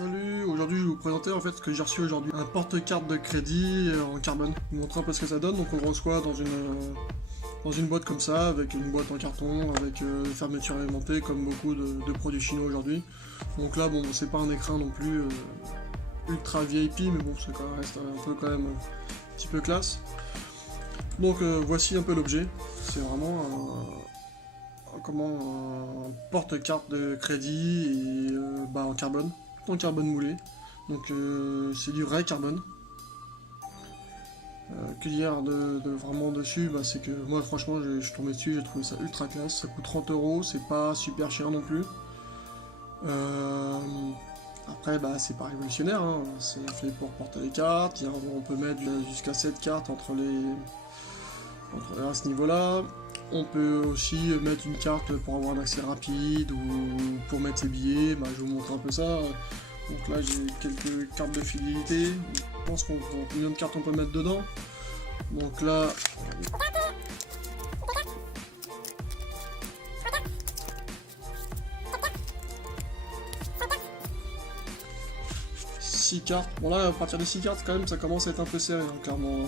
Salut, aujourd'hui je vais vous présenter en fait ce que j'ai reçu aujourd'hui. Un porte-carte de crédit en carbone. Je vous montre un peu ce que ça donne. Donc on le reçoit dans une boîte comme ça, avec une boîte en carton, avec fermeture aimentée comme beaucoup de produits chinois aujourd'hui. Donc là bon c'est pas un écran non plus ultra VIP, mais bon ça reste un peu quand même un petit peu classe. Donc voici un peu l'objet. C'est vraiment un porte-carte de crédit et en carbone. En carbone moulé. Donc c'est du vrai carbone. Que dire de vraiment dessus, c'est que moi franchement je suis tombé dessus, j'ai trouvé ça ultra classe. Ça coûte 30 euros, c'est pas super cher non plus. Après c'est pas révolutionnaire, hein. C'est fait pour porter les cartes. On peut mettre jusqu'à 7 cartes à ce niveau-là. On peut aussi mettre une carte pour avoir un accès rapide ou pour mettre ses billets. Je vous montre un peu ça. Donc là j'ai quelques cartes de fidélité. Je pense combien de cartes on peut mettre dedans. Donc là. 6 cartes. Bon là à partir de 6 cartes quand même ça commence à être un peu serré, hein, clairement.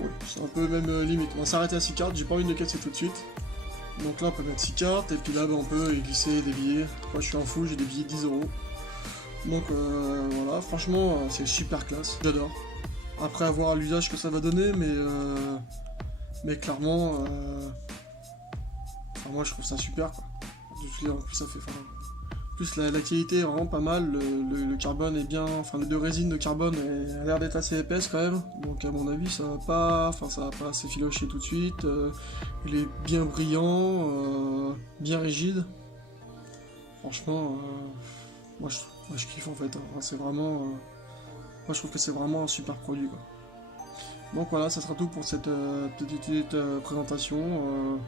Ouais, c'est un peu même limite. On va s'arrêter à 6 cartes, j'ai pas envie de casser tout de suite. Donc là on peut mettre 6 cartes et puis là on peut y glisser des billets. Moi je suis un fou, j'ai des billets de 10 euros. Donc voilà, franchement c'est super classe, j'adore. Après avoir l'usage que ça va donner, mais clairement, moi je trouve ça super quoi. En plus ça fait, plus la qualité est vraiment pas mal, le carbone est bien, les deux résines de carbone a l'air d'être assez épaisse quand même, donc à mon avis ça va pas s'effilocher tout de suite, il est bien brillant, bien rigide, franchement, moi je kiffe en fait, hein. C'est vraiment, moi je trouve que c'est vraiment un super produit quoi. Donc voilà, ça sera tout pour cette petite présentation.